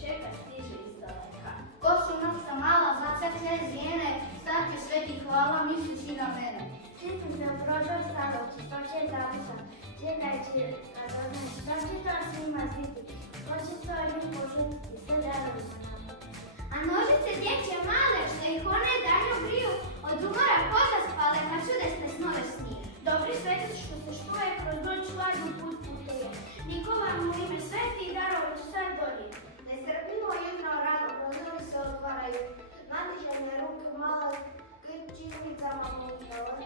čeka stiže iz daleka. Ko su noća mala, zacrkne zvijene, stati sveti hvala mislići na mene. Čistim se u prozor starog, čistoće zaviša, čekajući radoznaj, da će to svima zviti, hoće to njih požutiti, sve darovi se nam. A nožice dječje male, što ih one danju griju, od umora pozaspale, na čudesne snove snije. Dobri svetić što se štuje, kroz noć lažni put putuje, Nikola mu ime sveti i darovi će sad donije. Nestrpljivo jutro rano prozori se otvaraju, nadižene ruke male, čizmicama mu udale.